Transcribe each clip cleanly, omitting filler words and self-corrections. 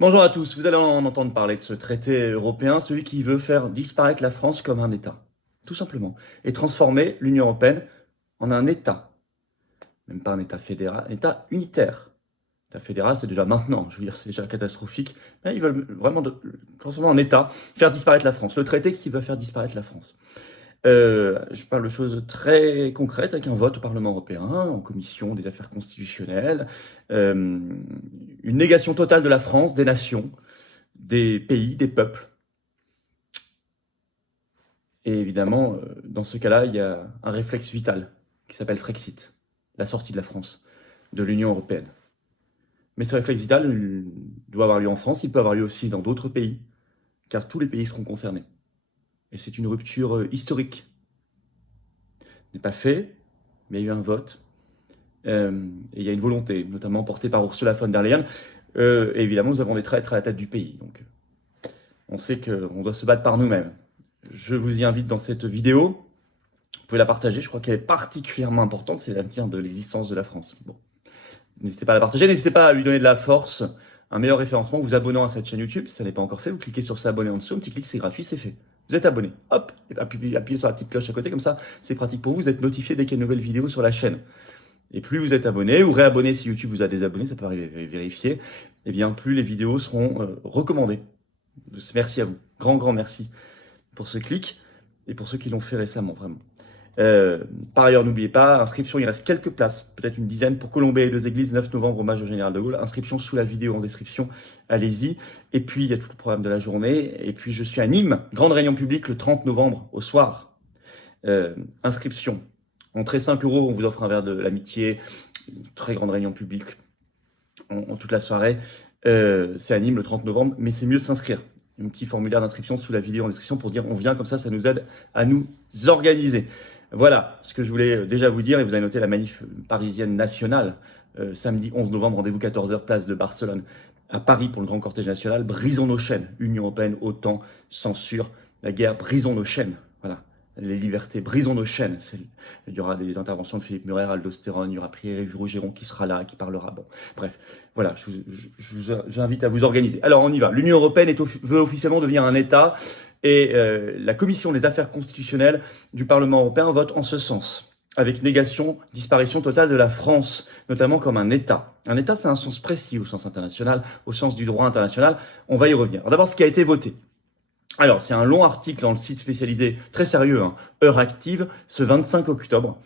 Bonjour à tous, vous allez en entendre parler de ce traité européen, celui qui veut faire disparaître la France comme un État, tout simplement, et transformer l'Union européenne en un État, même pas un État fédéral, un État unitaire. L'État fédéral, c'est déjà maintenant, je veux dire, c'est déjà catastrophique, mais ils veulent vraiment transformer en État, faire disparaître la France, le traité qui veut faire disparaître la France. Je parle de choses très concrètes avec un vote au Parlement européen, en commission des affaires constitutionnelles, une négation totale de la France, des nations, des pays, des peuples. Et évidemment, dans ce cas-là, il y a un réflexe vital qui s'appelle Frexit, la sortie de la France de l'Union européenne. Mais ce réflexe vital doit avoir lieu en France, il peut avoir lieu aussi dans d'autres pays, car tous les pays seront concernés. Et c'est une rupture historique. Ce n'est pas fait, mais il y a eu un vote, et il y a une volonté, notamment portée par Ursula von der Leyen. Et évidemment, nous avons des traîtres à la tête du pays, donc on sait qu'on doit se battre par nous-mêmes. Je vous y invite dans cette vidéo. Vous pouvez la partager, je crois qu'elle est particulièrement importante, c'est l'avenir de l'existence de la France. Bon. N'hésitez pas à la partager, n'hésitez pas à lui donner de la force, un meilleur référencement, vous abonnant à cette chaîne YouTube, si ça n'est pas encore fait, vous cliquez sur s'abonner en dessous, un petit clic, c'est gratuit, c'est fait. Vous êtes abonné, hop, et appuyez sur la petite cloche à côté, comme ça, c'est pratique pour vous, vous êtes notifié dès qu'il y a une nouvelle vidéo sur la chaîne. Et plus vous êtes abonné, ou réabonné si YouTube vous a désabonné, ça peut arriver vérifier, et bien plus les vidéos seront recommandées. Merci à vous, grand merci pour ce clic, et pour ceux qui l'ont fait récemment, vraiment. Par ailleurs, n'oubliez pas, inscription, il reste quelques places, peut-être une dizaine pour Colombey et 2 églises, 9 novembre, hommage au général de Gaulle. Inscription sous la vidéo en description, allez-y. Et puis, il y a tout le programme de la journée. Et puis, je suis à Nîmes, grande réunion publique le 30 novembre au soir. Inscription. Entrée 5 €, on vous offre un verre de l'amitié, une très grande réunion publique en toute la soirée. C'est à Nîmes le 30 novembre, mais c'est mieux de s'inscrire. Un petit formulaire d'inscription sous la vidéo en description pour dire on vient, comme ça nous aide à nous organiser. Voilà ce que je voulais déjà vous dire, et vous avez noté la manif parisienne nationale, samedi 11 novembre, rendez-vous 14h, place de Barcelone, à Paris pour le grand cortège national. Brisons nos chaînes, Union européenne, OTAN, censure, la guerre, brisons nos chaînes, voilà, les libertés, brisons nos chaînes. Il y aura des interventions de Philippe Murer, Aldo Stéron, il y aura Pierre-Yves Rougeron qui sera là, qui parlera, bon, bref, voilà, je vous invite à vous organiser. Alors on y va, l'Union européenne veut officiellement devenir un État, et la commission des affaires constitutionnelles du Parlement européen vote en ce sens, avec négation, disparition totale de la France, notamment comme un État. Un État, c'est un sens précis au sens international, au sens du droit international. On va y revenir. D'abord, ce qui a été voté. Alors, c'est un long article dans le site spécialisé, très sérieux, Heure Active, ce 25 octobre,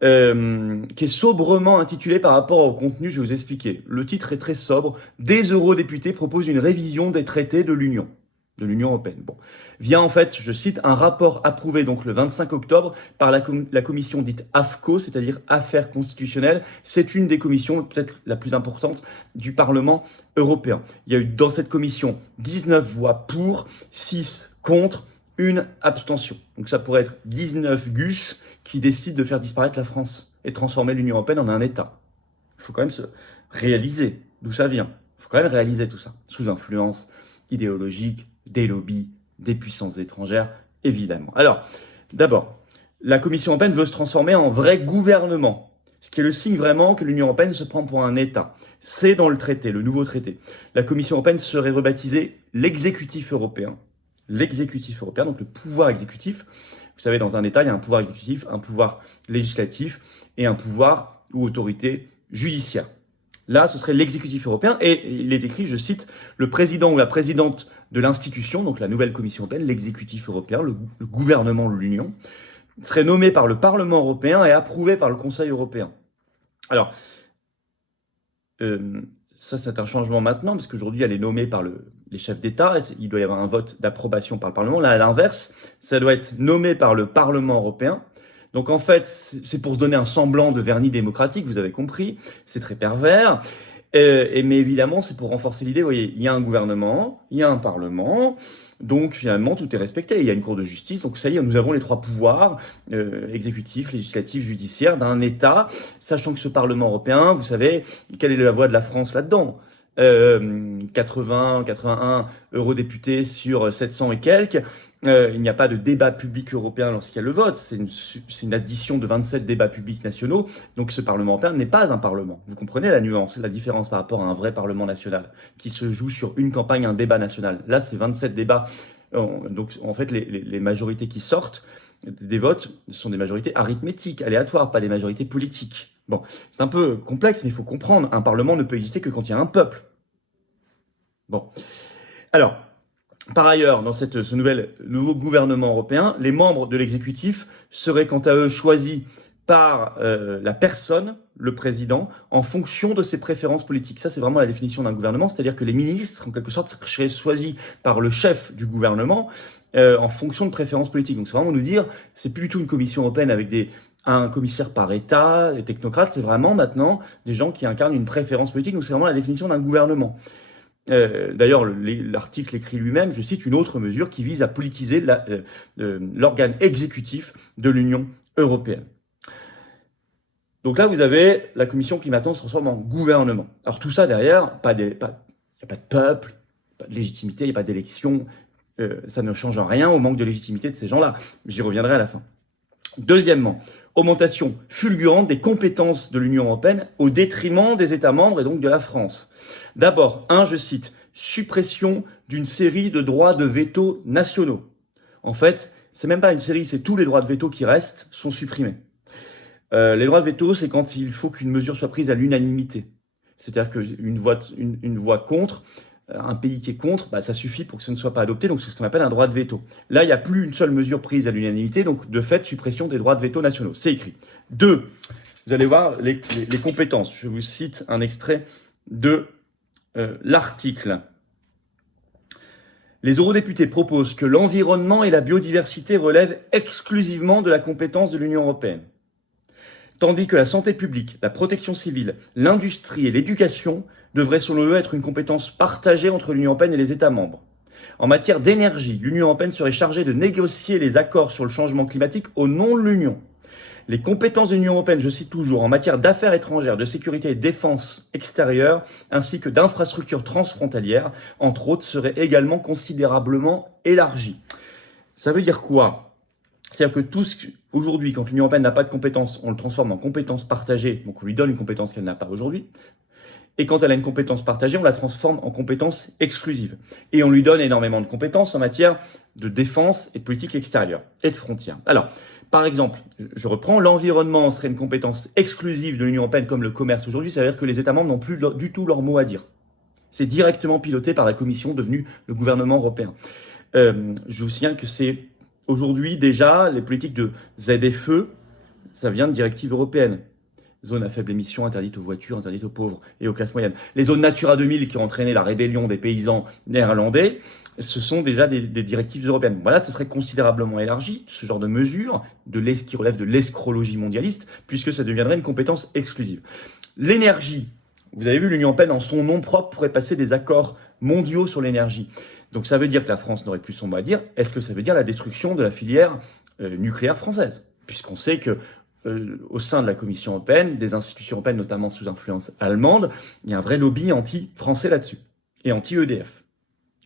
qui est sobrement intitulé par rapport au contenu, je vais vous expliquer. Le titre est très sobre. Des eurodéputés proposent une révision des traités de l'Union européenne. Bon. Vient en fait, je cite, un rapport approuvé donc le 25 octobre par la commission dite AFCO, c'est-à-dire Affaires constitutionnelles. C'est une des commissions peut-être la plus importante du Parlement européen. Il y a eu dans cette commission 19 voix pour, 6 contre, 1 abstention. Donc ça pourrait être 19 gus qui décident de faire disparaître la France et transformer l'Union européenne en un État. Il faut quand même se réaliser d'où ça vient. Il faut quand même réaliser tout ça, sous influence idéologique, des lobbies, des puissances étrangères, évidemment. Alors, d'abord, la Commission européenne veut se transformer en vrai gouvernement, ce qui est le signe vraiment que l'Union européenne se prend pour un État. C'est dans le traité, le nouveau traité. La Commission européenne serait rebaptisée l'exécutif européen. L'exécutif européen, donc le pouvoir exécutif. Vous savez, dans un État, il y a un pouvoir exécutif, un pouvoir législatif et un pouvoir ou autorité judiciaire. Là, ce serait l'exécutif européen, et il est écrit, je cite, le président ou la présidente de l'institution, donc la nouvelle Commission européenne, l'exécutif européen, le gouvernement de l'Union, serait nommé par le Parlement européen et approuvé par le Conseil européen. Alors, ça c'est un changement maintenant, parce qu'aujourd'hui elle est nommée par les chefs d'État, il doit y avoir un vote d'approbation par le Parlement. Là, à l'inverse, ça doit être nommé par le Parlement européen. Donc en fait, c'est pour se donner un semblant de vernis démocratique, vous avez compris, c'est très pervers. Mais évidemment, c'est pour renforcer l'idée, vous voyez, il y a un gouvernement, il y a un parlement, donc finalement tout est respecté. Il y a une cour de justice, donc ça y est, nous avons les 3 pouvoirs, exécutif, législatif, judiciaire, d'un État, sachant que ce Parlement européen, vous savez, quelle est la voix de la France là-dedans ? 80, 81 eurodéputés sur 700 et quelques. Il n'y a pas de débat public européen lorsqu'il y a le vote. C'est une addition de 27 débats publics nationaux. Donc ce Parlement européen n'est pas un Parlement. Vous comprenez la nuance, la différence par rapport à un vrai Parlement national qui se joue sur une campagne, un débat national. Là, c'est 27 débats. Donc en fait, les majorités qui sortent des votes sont des majorités arithmétiques, aléatoires, pas des majorités politiques. Bon, c'est un peu complexe, mais il faut comprendre. Un Parlement ne peut exister que quand il y a un peuple. Bon. Alors, par ailleurs, dans ce nouveau gouvernement européen, les membres de l'exécutif seraient quant à eux choisis par la personne, le président, en fonction de ses préférences politiques. Ça, c'est vraiment la définition d'un gouvernement, c'est-à-dire que les ministres, en quelque sorte, seraient choisis par le chef du gouvernement en fonction de préférences politiques. Donc, c'est vraiment nous dire, c'est plus du tout une commission européenne avec un commissaire par État, des technocrates, c'est vraiment maintenant des gens qui incarnent une préférence politique. Donc, c'est vraiment la définition d'un gouvernement. D'ailleurs, l'article écrit lui-même, je cite, une autre mesure qui vise à politiser l'organe exécutif de l'Union européenne. Donc là, vous avez la commission qui maintenant se transforme en gouvernement. Alors tout ça derrière, il n'y a pas de peuple, pas de légitimité, il n'y a pas d'élection, ça ne change rien au manque de légitimité de ces gens-là. J'y reviendrai à la fin. Deuxièmement, augmentation fulgurante des compétences de l'Union européenne au détriment des États membres et donc de la France. D'abord, je cite, suppression d'une série de droits de veto nationaux. En fait, c'est même pas une série, c'est tous les droits de veto qui restent sont supprimés. Les droits de veto, c'est quand il faut qu'une mesure soit prise à l'unanimité. C'est-à-dire qu'une voix contre, un pays qui est contre, ça suffit pour que ça ne soit pas adopté, donc c'est ce qu'on appelle un droit de veto. Là, il n'y a plus une seule mesure prise à l'unanimité, donc de fait, suppression des droits de veto nationaux. C'est écrit. 2, vous allez voir les compétences. Je vous cite un extrait de l'article. Les eurodéputés proposent que l'environnement et la biodiversité relèvent exclusivement de la compétence de l'Union européenne, tandis que la santé publique, la protection civile, l'industrie et l'éducation devraient selon eux être une compétence partagée entre l'Union européenne et les États membres. En matière d'énergie, l'Union européenne serait chargée de négocier les accords sur le changement climatique au nom de l'Union. Les compétences de l'Union européenne, je cite toujours, en matière d'affaires étrangères, de sécurité et de défense extérieure, ainsi que d'infrastructures transfrontalières, entre autres, seraient également considérablement élargies. Ça veut dire quoi ? C'est-à-dire que aujourd'hui, quand l'Union européenne n'a pas de compétences, on le transforme en compétences partagées, donc on lui donne une compétence qu'elle n'a pas aujourd'hui. Et quand elle a une compétence partagée, on la transforme en compétence exclusive. Et on lui donne énormément de compétences en matière de défense et de politique extérieure et de frontières. Alors, par exemple, je reprends, l'environnement serait une compétence exclusive de l'Union européenne comme le commerce aujourd'hui, ça veut dire que les États membres n'ont plus du tout leur mot à dire. C'est directement piloté par la Commission devenue le gouvernement européen. Je vous signale que c'est aujourd'hui déjà les politiques de ZFE, ça vient de directives européennes. Zones à faible émission interdites aux voitures, interdites aux pauvres et aux classes moyennes. Les zones Natura 2000 qui ont entraîné la rébellion des paysans néerlandais, ce sont déjà des directives européennes. Voilà, ce serait considérablement élargi, ce genre de mesures, qui relève de l'escrologie mondialiste, puisque ça deviendrait une compétence exclusive. L'énergie, vous avez vu, l'Union européenne, en son nom propre, pourrait passer des accords mondiaux sur l'énergie. Donc ça veut dire que la France n'aurait plus son mot à dire. Est-ce que ça veut dire la destruction de la filière nucléaire française ? Puisqu'on sait que au sein de la Commission européenne, des institutions européennes, notamment sous influence allemande, il y a un vrai lobby anti-français là-dessus, et anti-EDF.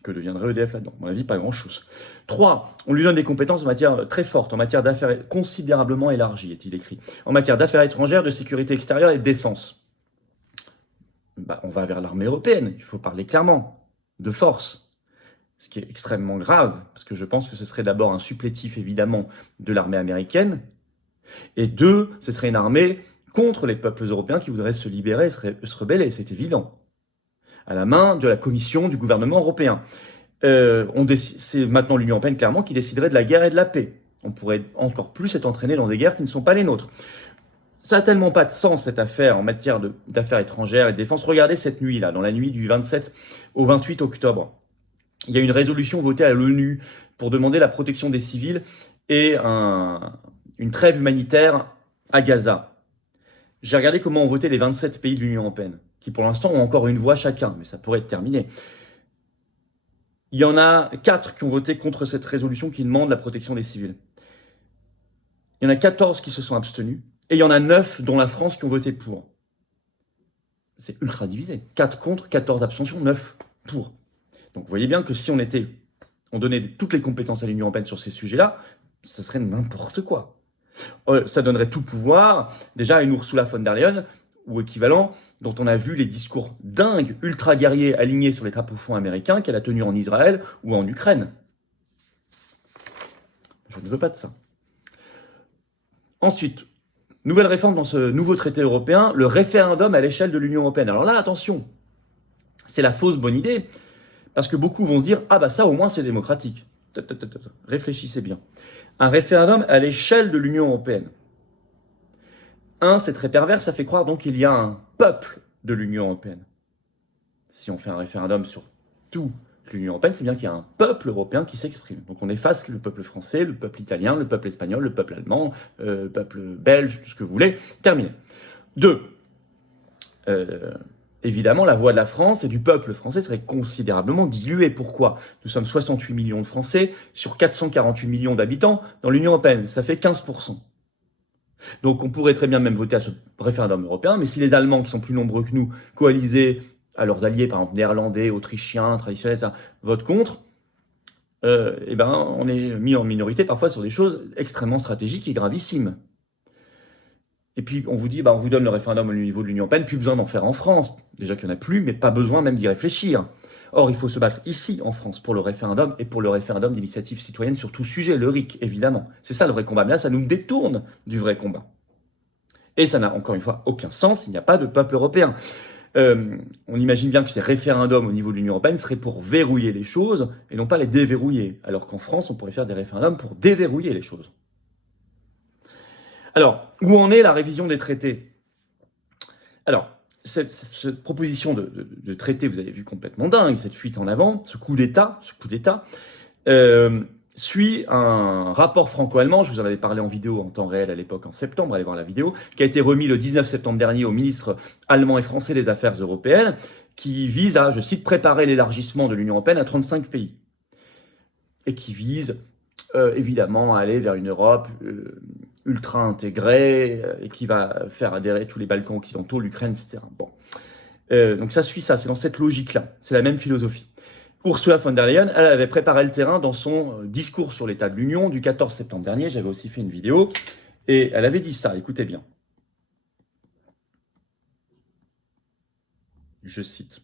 Que deviendrait EDF là-dedans ? À mon avis, pas grand-chose. 3, on lui donne des compétences en matière très fortes, en matière d'affaires considérablement élargies, est-il écrit, en matière d'affaires étrangères, de sécurité extérieure et de défense. On va vers l'armée européenne, il faut parler clairement, de force. Ce qui est extrêmement grave, parce que je pense que ce serait d'abord un supplétif, évidemment, de l'armée américaine, et 2, ce serait une armée contre les peuples européens qui voudraient se libérer, se rebeller, c'est évident. À la main de la Commission, du gouvernement européen. C'est maintenant l'Union européenne, clairement, qui déciderait de la guerre et de la paix. On pourrait encore plus être entraîné dans des guerres qui ne sont pas les nôtres. Ça n'a tellement pas de sens, cette affaire, en matière d'affaires étrangères et de défense. Regardez cette nuit-là, dans la nuit du 27 au 28 octobre. Il y a une résolution votée à l'ONU pour demander la protection des civils et une trêve humanitaire à Gaza. J'ai regardé comment ont voté les 27 pays de l'Union européenne, qui pour l'instant ont encore une voix chacun, mais ça pourrait être terminé. Il y en a 4 qui ont voté contre cette résolution qui demande la protection des civils. Il y en a 14 qui se sont abstenus, et il y en a 9, dont la France, qui ont voté pour. c'est ultra divisé. 4 contre, 14 abstentions, 9 pour. Donc vous voyez bien que si on donnait toutes les compétences à l'Union européenne sur ces sujets-là, ce serait n'importe quoi. Ça donnerait tout pouvoir, déjà à une Ursula von der Leyen, ou équivalent, dont on a vu les discours dingues, ultra guerriers, alignés sur les drapeaux fonds américains qu'elle a tenus en Israël ou en Ukraine. Je ne veux pas de ça. Ensuite, nouvelle réforme dans ce nouveau traité européen, le référendum à l'échelle de l'Union européenne. Alors là, attention, c'est la fausse bonne idée, parce que beaucoup vont se dire « Ah bah ça au moins c'est démocratique ». Réfléchissez bien. Un référendum à l'échelle de l'Union européenne. C'est très pervers, ça fait croire donc qu'il y a un peuple de l'Union européenne. Si on fait un référendum sur toute l'Union européenne, c'est bien qu'il y a un peuple européen qui s'exprime. Donc on efface le peuple français, le peuple italien, le peuple espagnol, le peuple allemand, le peuple belge, tout ce que vous voulez. Terminé. 2. Évidemment, la voix de la France et du peuple français serait considérablement diluée. Pourquoi ? Nous sommes 68 millions de Français sur 448 millions d'habitants dans l'Union européenne. Ça fait 15%. Donc on pourrait très bien même voter à ce référendum européen, mais si les Allemands, qui sont plus nombreux que nous, coalisés à leurs alliés, par exemple néerlandais, autrichiens, traditionnels, ça, votent contre, on est mis en minorité parfois sur des choses extrêmement stratégiques et gravissimes. Et puis on vous dit, on vous donne le référendum au niveau de l'Union européenne, plus besoin d'en faire en France. Déjà qu'il n'y en a plus, mais pas besoin même d'y réfléchir. Or, il faut se battre ici, en France, pour le référendum et pour le référendum d'initiative citoyenne sur tout sujet, le RIC, évidemment. C'est ça le vrai combat. Mais là, ça nous détourne du vrai combat. Et ça n'a, encore une fois, aucun sens. Il n'y a pas de peuple européen. On imagine bien que ces référendums au niveau de l'Union européenne seraient pour verrouiller les choses et non pas les déverrouiller. Alors qu'en France, on pourrait faire des référendums pour déverrouiller les choses. Alors, où en est la révision des traités ? Alors, cette proposition de traité, vous avez vu, complètement dingue, cette fuite en avant, ce coup d'État, suit un rapport franco-allemand, je vous en avais parlé en vidéo en temps réel à l'époque, en septembre, allez voir la vidéo, qui a été remis le 19 septembre dernier aux ministres allemands et français des Affaires européennes, qui vise à, je cite, préparer l'élargissement de l'Union européenne à 35 pays. Et qui vise, évidemment, à aller vers une Europe ultra intégrée et qui va faire adhérer tous les Balkans occidentaux, l'Ukraine, etc. Bon. Donc ça suit ça, c'est dans cette logique-là, c'est la même philosophie. Ursula von der Leyen, elle avait préparé le terrain dans son discours sur l'état de l'Union du 14 septembre dernier, j'avais aussi fait une vidéo, et elle avait dit ça, écoutez bien. Je cite.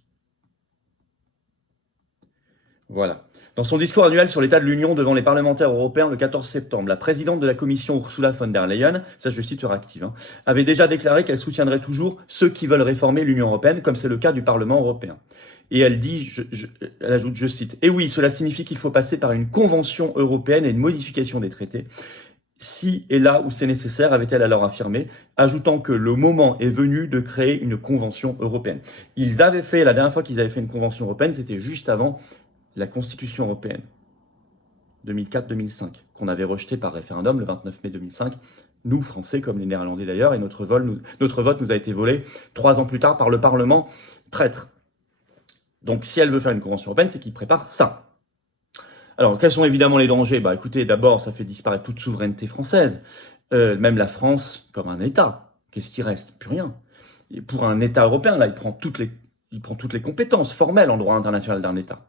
Voilà. Dans son discours annuel sur l'état de l'Union devant les parlementaires européens le 14 septembre, la présidente de la Commission Ursula von der Leyen, ça je cite Euractiv, avait déjà déclaré qu'elle soutiendrait toujours ceux qui veulent réformer l'Union européenne, comme c'est le cas du Parlement européen. Et elle dit, elle ajoute, je cite, « Et oui, cela signifie qu'il faut passer par une convention européenne et une modification des traités. Si et là où c'est nécessaire, avait-elle alors affirmé, ajoutant que le moment est venu de créer une convention européenne. » Ils avaient fait, la dernière fois qu'ils avaient fait une convention européenne, c'était juste avant la Constitution européenne, 2004-2005, qu'on avait rejetée par référendum le 29 mai 2005, nous, Français, comme les Néerlandais d'ailleurs, et notre vote nous a été volé 3 ans plus tard par le Parlement traître. Donc si elle veut faire une convention européenne, c'est qu'il prépare ça. Alors, quels sont évidemment les dangers ? Écoutez, d'abord, ça fait disparaître toute souveraineté française, même la France comme un État. Qu'est-ce qui reste ? Plus rien. Et pour un État européen, là, il prend toutes les compétences formelles en droit international d'un État.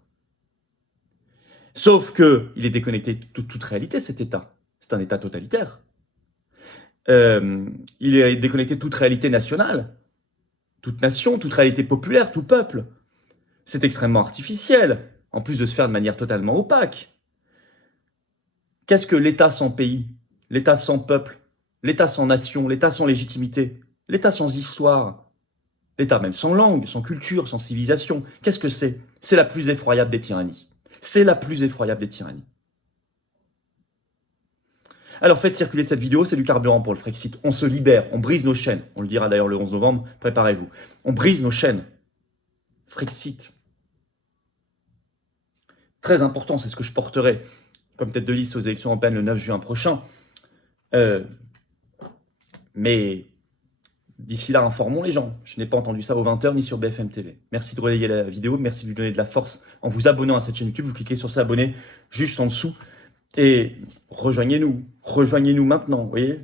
Sauf qu'il est déconnecté de toute réalité, cet État. C'est un État totalitaire. Il est déconnecté de toute réalité nationale, toute nation, toute réalité populaire, tout peuple. C'est extrêmement artificiel, en plus de se faire de manière totalement opaque. Qu'est-ce que l'État sans pays ? L'État sans peuple ? L'État sans nation ? L'État sans légitimité ? L'État sans histoire ? L'État même sans langue, sans culture, sans civilisation ? Qu'est-ce que c'est ? C'est la plus effroyable des tyrannies. C'est la plus effroyable des tyrannies. Alors faites circuler cette vidéo, c'est du carburant pour le Frexit. On se libère, on brise nos chaînes. On le dira d'ailleurs le 11 novembre, préparez-vous. On brise nos chaînes. Frexit. Très important, c'est ce que je porterai comme tête de liste aux élections européennes le 9 juin prochain. Mais d'ici là, informons les gens. Je n'ai pas entendu ça aux 20h ni sur BFM TV. Merci de relayer la vidéo, merci de lui donner de la force en vous abonnant à cette chaîne YouTube. Vous cliquez sur s'abonner juste en dessous et rejoignez-nous. Rejoignez-nous maintenant, vous voyez ?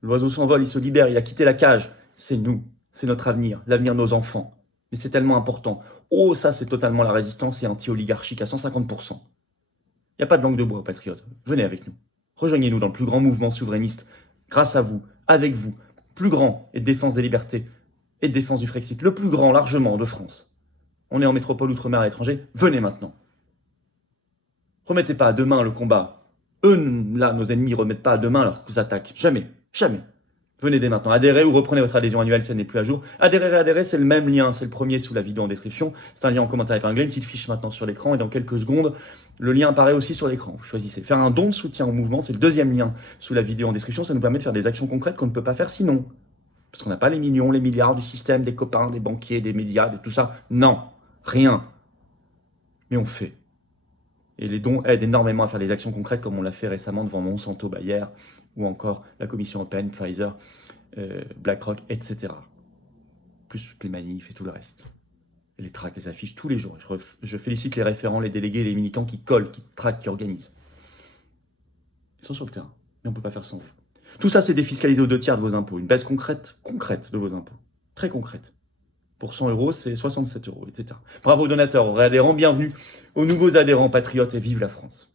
L'oiseau s'envole, il se libère, il a quitté la cage. C'est nous. C'est notre avenir, l'avenir de nos enfants. Mais c'est tellement important. Oh, ça, c'est totalement la résistance et anti-oligarchique à 150%. Il n'y a pas de langue de bois aux patriotes. Venez avec nous. Rejoignez-nous dans le plus grand mouvement souverainiste, grâce à vous, avec vous, plus grand et de défense des libertés et de défense du Frexit, le plus grand largement de France. On est en métropole, outre-mer, à l'étranger. Venez maintenant. Remettez pas à demain le combat. Eux, là, nos ennemis, remettent pas à demain leurs attaques. Jamais, jamais. Venez dès maintenant. Adhérez ou reprenez votre adhésion annuelle si elle n'est plus à jour. Adhérez, c'est le même lien. C'est le premier sous la vidéo en description. C'est un lien en commentaire épinglé, une petite fiche maintenant sur l'écran et dans quelques secondes, le lien apparaît aussi sur l'écran. Vous choisissez. Faire un don de soutien au mouvement, c'est le deuxième lien sous la vidéo en description. Ça nous permet de faire des actions concrètes qu'on ne peut pas faire sinon. Parce qu'on n'a pas les millions, les milliards du système, des copains, des banquiers, des médias, de tout ça. Non, rien. Mais on fait. Et les dons aident énormément à faire des actions concrètes comme on l'a fait récemment devant Monsanto, Bayer, ou encore la Commission européenne, Pfizer, BlackRock, etc. Plus toutes les manifs et tout le reste. Et les tracts, les affiches, tous les jours. Je félicite les référents, les délégués, les militants qui collent, qui traquent, qui organisent. Ils sont sur le terrain, mais on ne peut pas faire sans vous. Tout ça, c'est défiscalisé aux 2/3 de vos impôts. Une baisse concrète de vos impôts. Très concrète. Pour 100 euros, c'est 67 euros, etc. Bravo aux donateurs, aux réadhérents, bienvenue aux nouveaux adhérents patriotes et vive la France.